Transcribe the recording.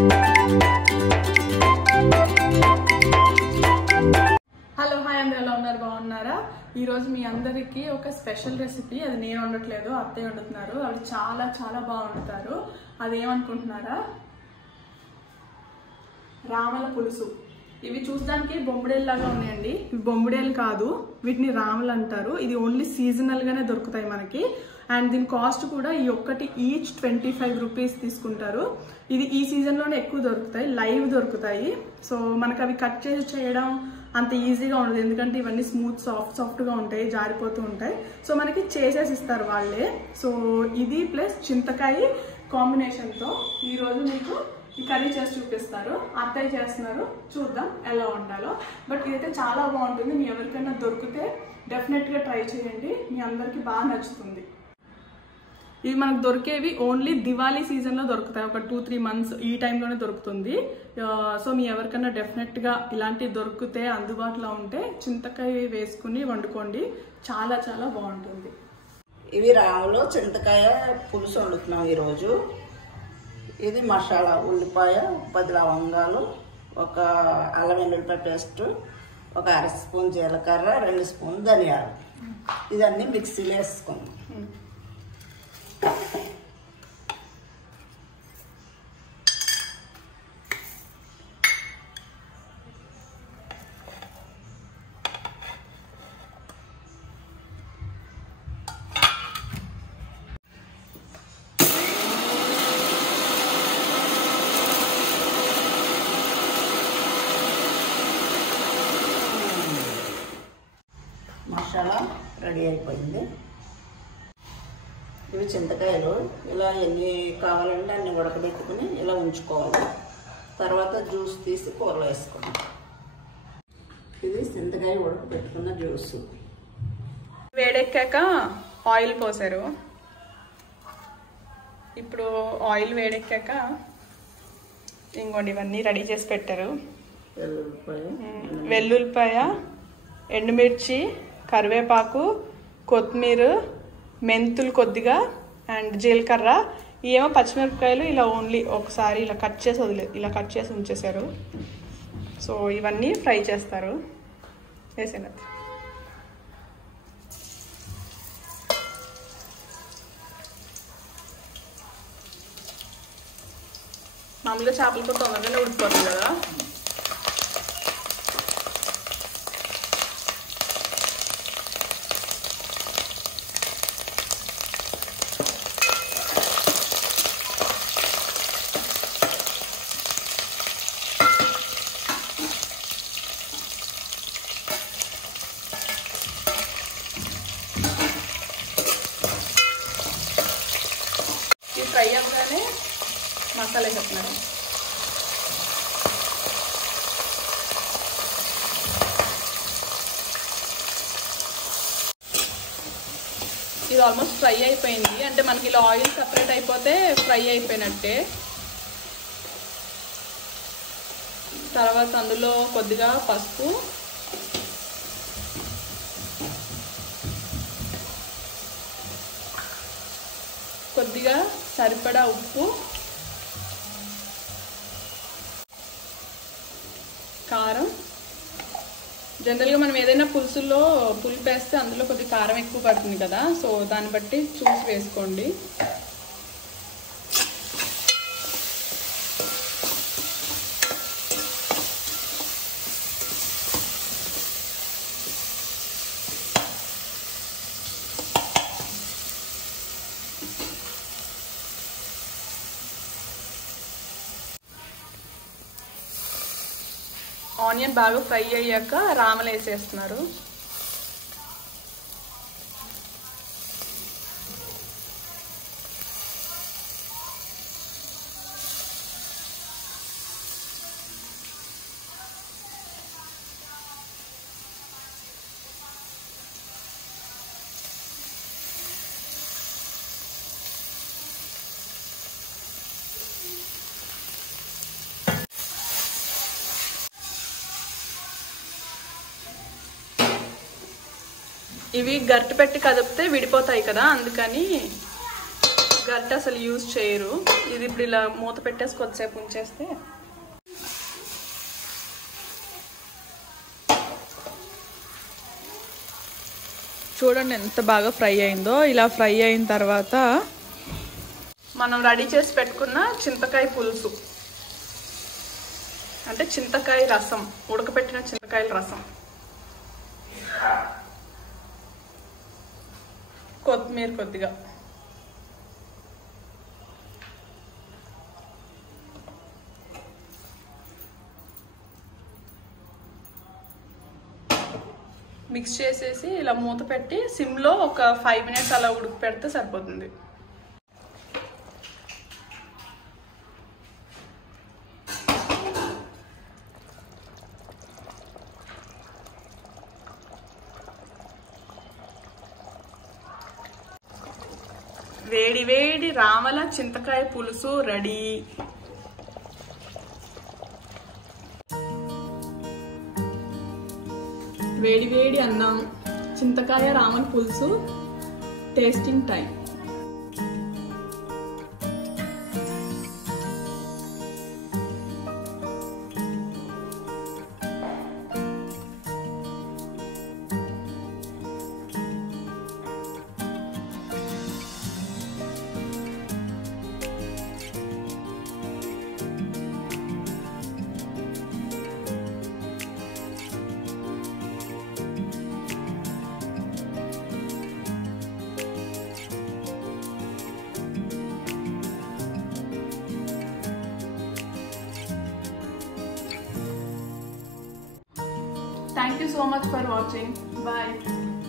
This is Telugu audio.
హలో హాయ్ అందరూ ఎలా ఉన్నారు బాగున్నారా ఈ రోజు మీ అందరికీ ఒక స్పెషల్ రెసిపీ అది నేను వండట్లేదు అత్తయ్య వండుతున్నారు ఆవిడ చాలా చాలా బాగా వండుతారు అది ఏమనుకుంటున్నారా రామల పులుసు ఇవి చూడడానికి బొంబుడేలు లాగా ఉన్నాయండి ఇవి బొంబుడేలు కాదు వీటిని రామలు అంటారు ఇది ఓన్లీ సీజనల్ గానే దొరుకుతాయి మనకి అండ్ దీని కాస్ట్ కూడా ఈ ఒక్కటి ఈచ్ 25 రూపీస్ తీసుకుంటారు ఇది ఈ సీజన్ లోనే ఎక్కువ దొరుకుతాయి లైవ్ దొరుకుతాయి సో మనకు అవి కట్ చేసి చేయడం అంత ఈజీగా ఉండదు ఎందుకంటే ఇవన్నీ స్మూత్ సాఫ్ట్ గా ఉంటాయి జారిపోతూ ఉంటాయి సో మనకి చేసేసి ఇస్తారు వాళ్ళే సో ఇది ప్లస్ చింతకాయ కాంబినేషన్ తో ఈ రోజు మీకు ఈ కర్రీ చేసి చూపిస్తారు అత్తయ్య చేస్తున్నారు చూద్దాం ఎలా ఉండాలో బట్ ఇదైతే చాలా బాగుంటుంది మీ ఎవరికైనా దొరికితే డెఫినెట్ గా ట్రై చేయండి మీ అందరికి బాగా నచ్చుతుంది ఇవి మనకు దొరికేవి ఓన్లీ దివాళీ సీజన్ లో దొరుకుతాయి ఒక 2-3 మంత్స్ ఈ టైంలోనే దొరుకుతుంది సో మీ ఎవరికైనా డెఫినెట్ గా ఇలాంటివి దొరికితే అందుబాటులో ఉంటే చింతకాయ వేసుకుని వండుకోండి చాలా చాలా బాగుంటుంది ఇవి రాములు చింతకాయ పులుసు వండుతున్నాం ఈరోజు ఇది మసాలా ఉల్లిపాయ 10 లవంగాలు ఒక అల్లం వెల్లుల్లిపాయ పేస్ట్ ఒక 1/2 స్పూన్ జీలకర్ర 2 స్పూన్ ధనియాలు ఇదన్నీ మిక్సీలో వేసుకుందాం మసాలా రెడీ అయిపోయింది ఇవి చింతకాయలు ఇలా ఎన్ని కావాలంటే అన్ని ఉడకబెట్టుకుని ఇలా ఉంచుకోవాలి తర్వాత జ్యూస్ తీసి కూరలో వేసుకోవాలి ఇది చింతకాయ ఉడకబెట్టుకున్న జ్యూస్ వేడెక్కాక ఆయిల్ పోసారు ఇప్పుడు ఆయిల్ వేడెక్కాక ఇంకోండి ఇవన్నీ రెడీ చేసి పెట్టారు వెల్లుల్లిపాయ ఎండుమిర్చి కరివేపాకు కొత్తిమీర మెంతులు కొద్దిగా అండ్ జీలకర్ర ఏమో పచ్చిమిరపకాయలు ఇలా ఓన్లీ ఒకసారి ఇలా కట్ చేసి ఉంచేసారు సో ఇవన్నీ ఫ్రై చేస్తారు వేసేనది మామూలుగా చేపలు కూడా తొందరగానే ఉడికిపోతుంది కదా ఫ్రై అవ్వగానే మసాలా వేసేస్తున్నారు ఇది ఆల్మోస్ట్ ఫ్రై అయిపోయింది అంటే మనకి ఇలా ఆయిల్ సపరేట్ అయిపోతే ఫ్రై అయిపోయినట్టే తర్వాత అందులో కొద్దిగా పసుపు కొద్దిగా సరిపడా ఉప్పు కారం జనరల్గా మనం ఏదైనా పులుసుల్లో పులుపు వేస్తే అందులో కొద్దిగా కారం ఎక్కువ పడుతుంది కదా సో దాన్ని బట్టి చూసి వేసుకోండి ఆనియన్ బాగా ఫ్రై అయ్యాక రామలు వేసేస్తున్నారు ఇవి గరిటె పెట్టి కదిపితే విడిపోతాయి కదా అందుకని గరిటె అసలు యూజ్ చేయరు. ఇది ఇప్పుడు ఇలా మూత పెట్టేసి కొద్దిసేపు ఉంచేస్తే చూడండి ఎంత బాగా ఫ్రై అయిందో. ఇలా ఫ్రై అయిన తర్వాత మనం రెడీ చేసి పెట్టుకున్న చింతకాయ పులుసు, అంటే చింతకాయ రసం, ఉడకపెట్టిన చింతకాయల రసం, కొత్తిమీర కొద్దిగా, మిక్స్ చేసేసి ఇలా మూత పెట్టి సిమ్లో ఒక 5 మినిట్స్ అలా ఉడికి పెడితే సరిపోతుంది. వేడి వేడి రామల చింతకాయ పులుసు రెడీ. వేడి వేడి అన్నం, చింతకాయ రామల పులుసు, tasting time. Thank you so much for watching. Bye.